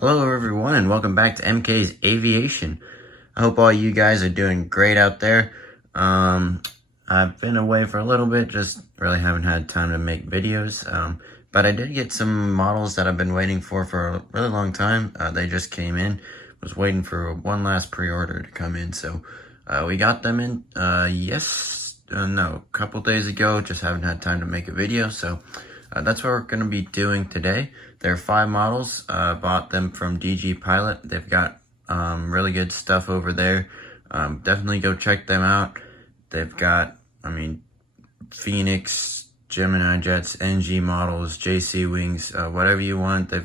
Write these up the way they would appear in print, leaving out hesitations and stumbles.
Hello everyone and welcome back to MK's Aviation. I hope all you guys are doing great out there. I've been away for a little bit, just really haven't had time to make videos. But I did get some models that I've been waiting for a really long time. They just came in. Was waiting for one last pre-order to come in, so we got them in a couple days ago. Just haven't had time to make a video, so that's what we're going to be doing today. There are 5 models. Bought them from DG Pilot. They've got really good stuff over there. Definitely go check them out. They've got, Phoenix, Gemini jets, NG models, JC wings, whatever you want. They're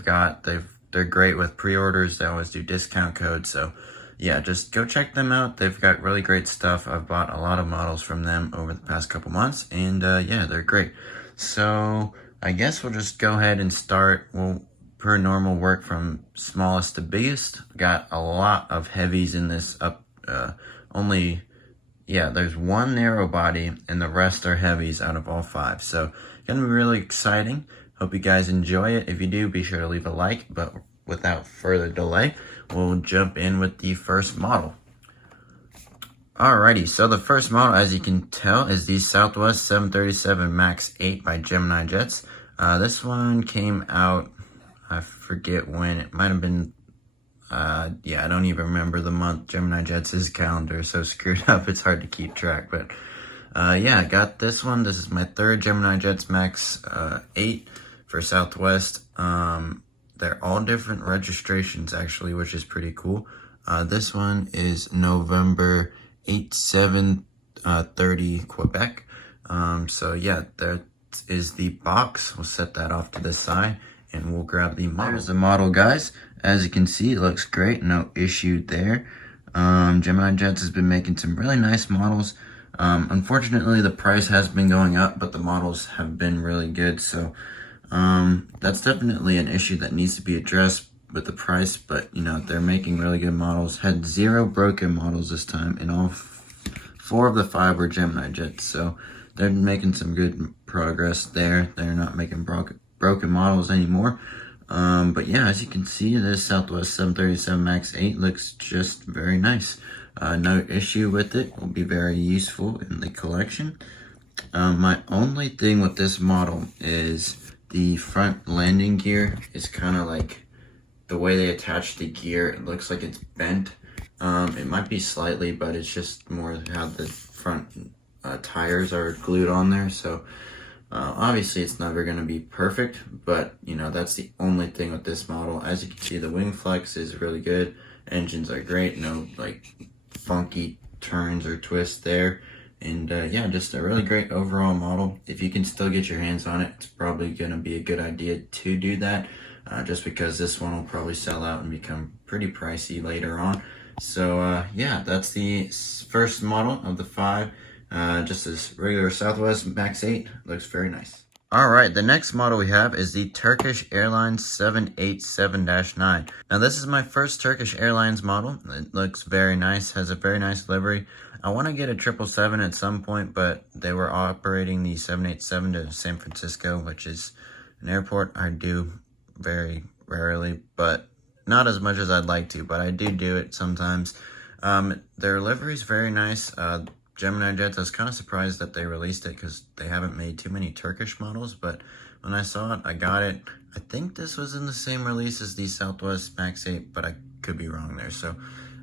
great with pre-orders. They always do discount codes. So yeah, just go check them out. They've got really great stuff. I've bought a lot of models from them over the past couple months, and yeah, they're great. So I guess we'll just go ahead and start. We'll, per normal, work from smallest to biggest. Got a lot of heavies in this there's one narrow body and the rest are heavies out of all 5. So gonna be really exciting. Hope you guys enjoy it. If you do, be sure to leave a like, but without further delay, we'll jump in with the first model. Alrighty, so the first model, as you can tell, is the Southwest 737 MAX 8 by Gemini Jets. This one came out, I forget when, it might have been, I don't even remember the month. Gemini Jets' calendar is so screwed up, it's hard to keep track, but I got this one. This is my 3rd Gemini Jets MAX 8 for Southwest. They're all different registrations, actually, which is pretty cool. This one is November 8730 Quebec. So yeah, that is the box. We'll set that off to the side and we'll grab the model. There's the model, guys. As you can see, it looks great. No issue there. Gemini Jets has been making some really nice models. Unfortunately, the price has been going up, but the models have been really good. So that's definitely an issue that needs to be addressed with the price, but they're making really good models. Had 0 broken models this time, and all 4 of the 5 were Gemini Jets, so they're making some good progress there. They're not making broken models anymore. But yeah, as you can see, this Southwest 737 MAX 8 looks just very nice. No issue with it. Will be very useful in the collection. My only thing with this model is the front landing gear is kind of like the way they attach the gear. It looks like it's bent. It might be slightly, but it's just more how the front tires are glued on there. So obviously it's never going to be perfect, but that's the only thing with this model. As you can see, the wing flex is really good. Engines are great. No like funky turns or twists there. And yeah, just a really great overall model. If you can still get your hands on it, it's probably going to be a good idea to do that, just because this one will probably sell out and become pretty pricey later on. So yeah, that's the first model of the 5. Just this regular Southwest MAX 8. Looks very nice. Alright, the next model we have is the Turkish Airlines 787-9. Now this is my first Turkish Airlines model. It looks very nice, has a very nice livery. I want to get a 777 at some point, but they were operating the 787 to San Francisco, which is an airport I do very rarely, but not as much as I'd like to, but I do it sometimes. Their livery is very nice. Gemini Jets, I was kind of surprised that they released it because they haven't made too many Turkish models, but when I saw it, I got it. I think this was in the same release as the Southwest MAX 8, but I could be wrong there. So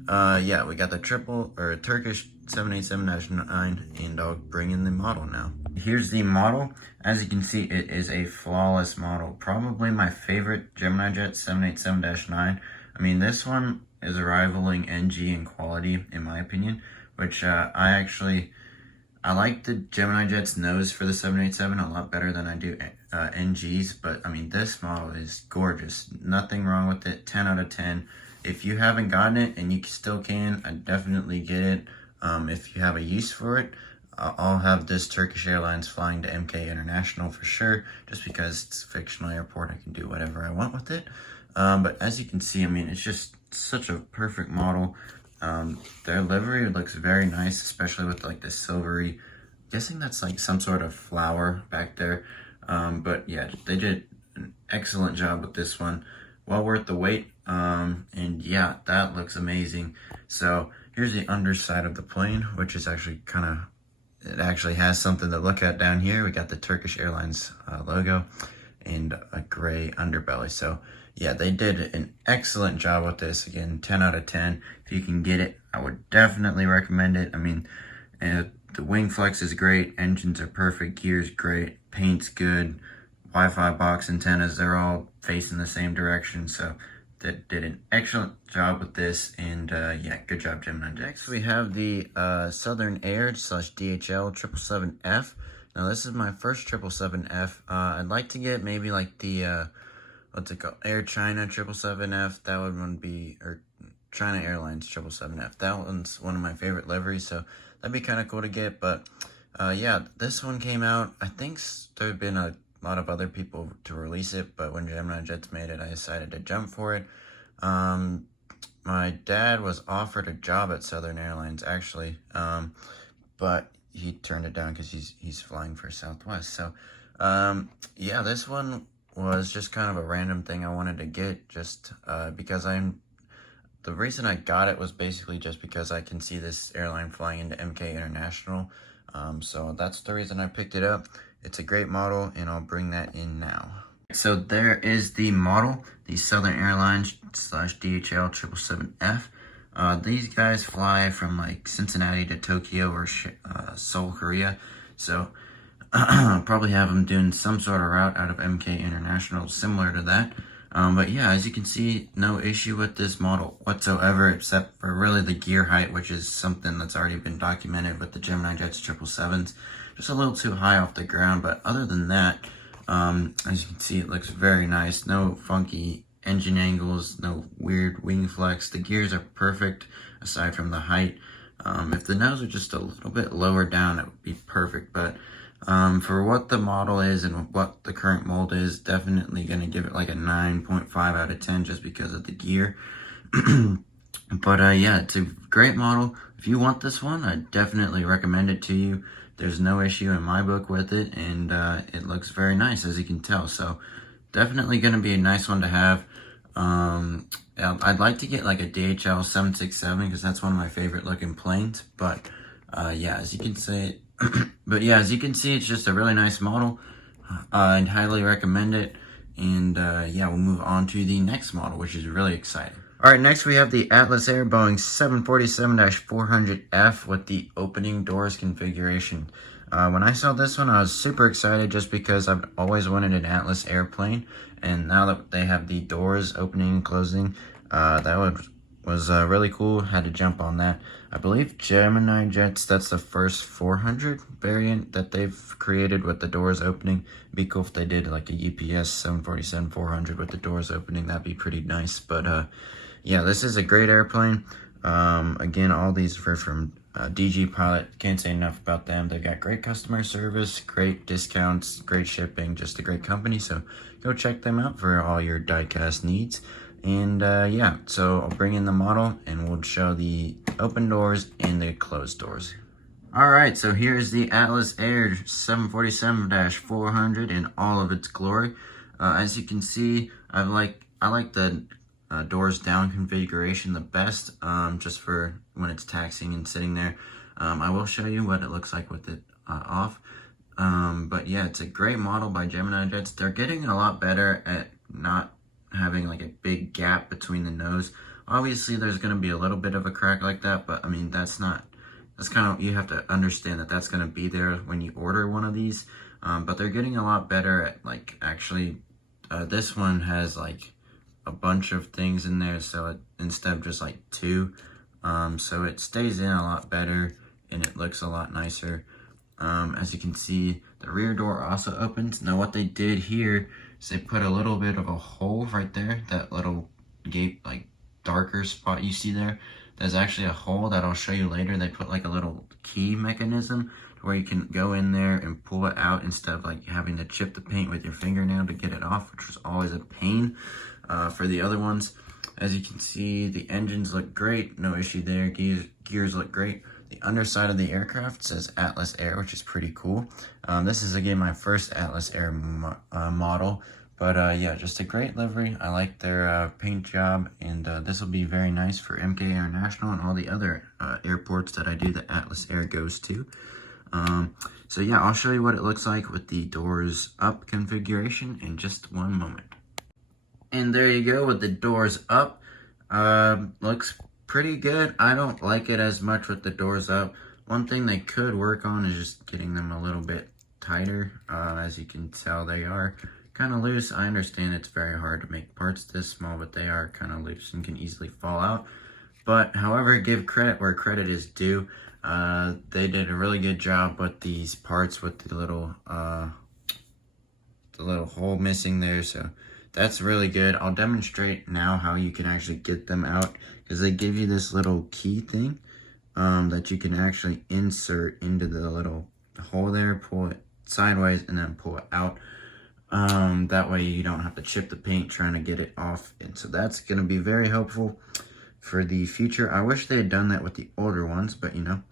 yeah, we got the Turkish 787-9, and I'll bring in the model now. Here's the model. As you can see, it is a flawless model. Probably my favorite Gemini Jet 787-9. I mean, this one is rivaling NG in quality, in my opinion, which I like the Gemini Jet's nose for the 787 a lot better than I do NG's, but I mean, this model is gorgeous. Nothing wrong with it. 10 out of 10. If you haven't gotten it and you still can, I definitely get it. If you have a use for it, I'll have this Turkish Airlines flying to MK International for sure, just because it's a fictional airport. I can do whatever I want with it. But as you can see, I mean, it's just such a perfect model. Their livery looks very nice, especially with like the silvery, I'm guessing that's like some sort of flower back there. But yeah, they did an excellent job with this one. Well worth the wait. And yeah, that looks amazing. So here's the underside of the plane, which is actually it actually has something to look at down here. We got the Turkish Airlines logo and a gray underbelly. So yeah, they did an excellent job with this. Again, 10 out of 10. If you can get it, I would definitely recommend it. I mean, the wing flex is great. Engines are perfect. Gear's great. Paint's good. Wi-Fi box antennas, they're all facing the same direction. So they did an excellent job with this. And yeah, good job, Gemini. Next, we have the Southern Air / DHL 777F. Now, this is my first 777F. I'd like to get maybe like the, what's it called? Air China 777F. That one be, or China Airlines 777F. That one's one of my favorite liveries, so that'd be kind of cool to get. But yeah, this one came out. I think there have been a lot of other people to release it, but when Gemini Jets made it, I decided to jump for it. My dad was offered a job at Southern Airlines, actually, but he turned it down because he's flying for Southwest. So yeah, this one was just kind of a random thing I wanted to get, just because the reason I got it was basically just because I can see this airline flying into MK International. So that's the reason I picked it up. It's a great model, and I'll bring that in now. So there is the model, the Southern Airlines / DHL 777F. These guys fly from like Cincinnati to Tokyo or Seoul, Korea. So probably have them doing some sort of route out of MK International similar to that. But yeah, as you can see, no issue with this model whatsoever, except for really the gear height, which is something that's already been documented with the Gemini Jets 777s. Just a little too high off the ground, but other than that, as you can see, it looks very nice. No funky engine angles, no weird wing flex. The gears are perfect, aside from the height. If the nose were just a little bit lower down, it would be perfect, but for what the model is and what the current mold is, definitely going to give it like a 9.5 out of 10 just because of the gear. But yeah, it's a great model. If you want this one, I definitely recommend it to you. There's no issue in my book with it, and it looks very nice, as you can tell. So definitely going to be a nice one to have. I'd like to get like a DHL 767 because that's one of my favorite looking planes. But yeah, as you can see, it's just a really nice model. I'd highly recommend it. And yeah, we'll move on to the next model, which is really exciting. All right, next we have the Atlas Air Boeing 747-400F with the opening doors configuration. When I saw this one, I was super excited just because I've always wanted an Atlas airplane. And now that they have the doors opening and closing, that was really cool. Had to jump on that. I believe Gemini Jets, that's the first 400 variant that they've created with the doors opening. It'd be cool if they did like a UPS 747-400 with the doors opening. That'd be pretty nice. But yeah, this is a great airplane. Again, all these were from DG Pilot. Can't say enough about them. They've got great customer service, great discounts, great shipping, just a great company. So go check them out for all your diecast needs. And yeah, so I'll bring in the model and we'll show the open doors and the closed doors. Alright, so here's the Atlas Air 747-400 in all of its glory. As you can see, I like the doors down configuration the best, just for when it's taxiing and sitting there. I will show you what it looks like with it off. But yeah, it's a great model by Gemini Jets. They're getting a lot better at not having like a big gap between the nose. Obviously, there's going to be a little bit of a crack like that, but I mean, that's kind of, you have to understand that that's going to be there when you order one of these. But they're getting a lot better at like actually, this one has like a bunch of things in there, so instead of just like two, so it stays in a lot better and it looks a lot nicer. As you can see, the rear door also opens. Now what they did here is they put a little bit of a hole right there, that little gate, like darker spot you see there. There's actually a hole that I'll show you later. They put like a little key mechanism where you can go in there and pull it out instead of like having to chip the paint with your fingernail to get it off, which was always a pain for the other ones. As you can see, the engines look great, no issue there. Gears look great. The underside of the aircraft says Atlas Air, which is pretty cool. This is again my first Atlas Air model, But yeah, just a great livery. I like their paint job, and this will be very nice for MK International and all the other airports that I do that Atlas Air goes to. So yeah, I'll show you what it looks like with the doors up configuration in just one moment. And there you go with the doors up. Looks pretty good. I don't like it as much with the doors up. One thing they could work on is just getting them a little bit tighter. As you can tell, they are kind of loose. I understand it's very hard to make parts this small, but they are kind of loose and can easily fall out. But however, give credit where credit is due. They did a really good job with these parts with the little hole missing there. So that's really good. I'll demonstrate now how you can actually get them out, because they give you this little key thing that you can actually insert into the little hole there, pull it sideways, and then pull it out. That way you don't have to chip the paint trying to get it off. And so that's going to be very helpful for the future. I wish they had done that with the older ones, but you know,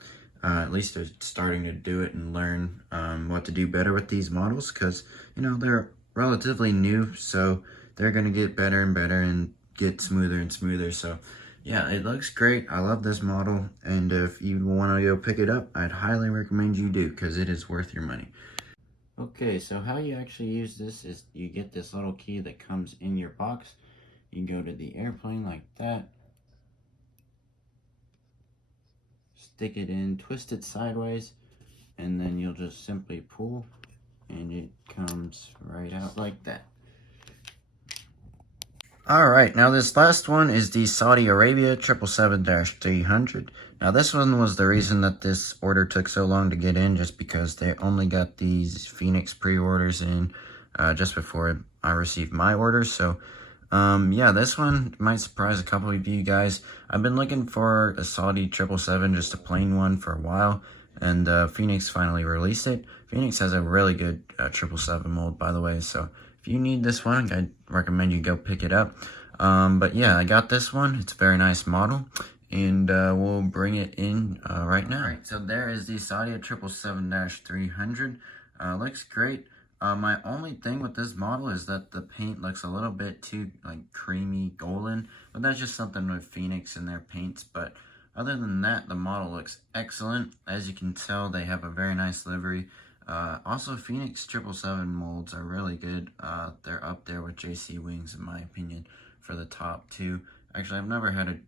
at least they're starting to do it and learn what to do better with these models, because you know, they're relatively new, so they're going to get better and better and get smoother and smoother. So yeah, it looks great. I love this model, and if you want to go pick it up, I'd highly recommend you do, because it is worth your money. Okay, so how you actually use this is you get this little key that comes in your box. You go to the airplane like that, stick it in, twist it sideways, and then you'll just simply pull, and it comes right out like that. Alright, now this last one is the Saudi Arabia 777-300. Now this one was the reason that this order took so long to get in, just because they only got these Phoenix pre-orders in just before I received my order. So yeah, this one might surprise a couple of you guys. I've been looking for a Saudi 777, just a plain one, for a while, and Phoenix finally released it. Phoenix has a really good 777 mold, by the way, so if you need this one, I'd recommend you go pick it up. But yeah, I got this one. It's a very nice model, and we'll bring it in right now. Alright, so there is the Saudia 777-300. Looks great. My only thing with this model is that the paint looks a little bit too like creamy golden, but that's just something with Phoenix and their paints. But other than that, the model looks excellent. As you can tell, they have a very nice livery. Also, Phoenix 777 molds are really good. They're up there with JC Wings, in my opinion, for the top two. Actually, I've never had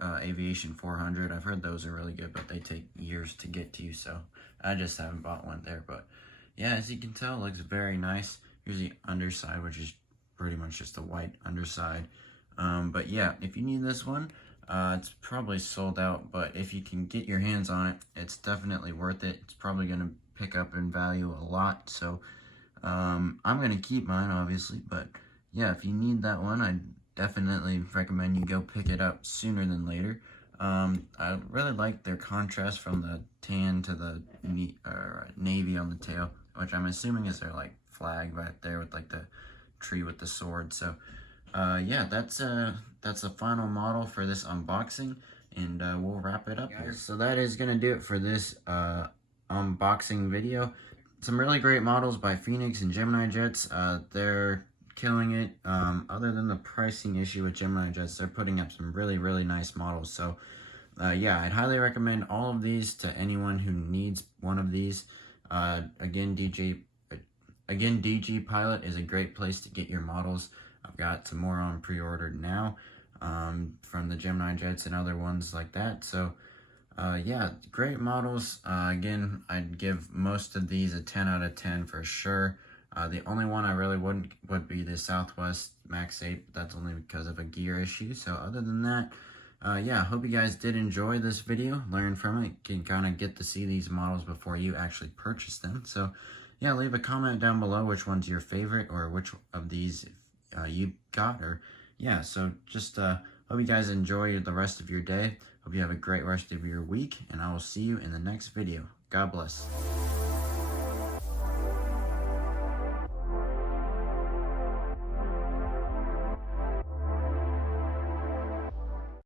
a Aviation 400. I've heard those are really good, but they take years to get to you, so I just haven't bought one there. But yeah, as you can tell, it looks very nice. Here's the underside, which is pretty much just a white underside. But yeah, if you need this one, it's probably sold out, but if you can get your hands on it, it's definitely worth it. It's probably going to pick up in value a lot, so I'm going to keep mine, obviously. But yeah, if you need that one, I definitely recommend you go pick it up sooner than later. I really like their contrast from the tan to the navy on the tail, which I'm assuming is their like flag right there with like the tree with the sword. So yeah, that's the final model for this unboxing, and we'll wrap it up here. So that is gonna do it for this unboxing video. Some really great models by Phoenix and Gemini jets. They're killing it. Other than the pricing issue with Gemini jets, they're putting up some really nice models. So yeah, I'd highly recommend all of these to anyone who needs one of these. Again, DG Pilot is a great place to get your models. I've got some more on pre-order now from the Gemini jets and other ones like that. So yeah, great models. Again, I'd give most of these a 10 out of 10 for sure. The only one I really wouldn't would be the Southwest Max 8. That's only because of a gear issue. So other than that, yeah, I hope you guys did enjoy this video, learn from it, can kind of get to see these models before you actually purchase them. So yeah, leave a comment down below which one's your favorite, or which of these you got. Or yeah, so just hope you guys enjoy the rest of your day. Hope you have a great rest of your week, and I will see you in the next video. God bless.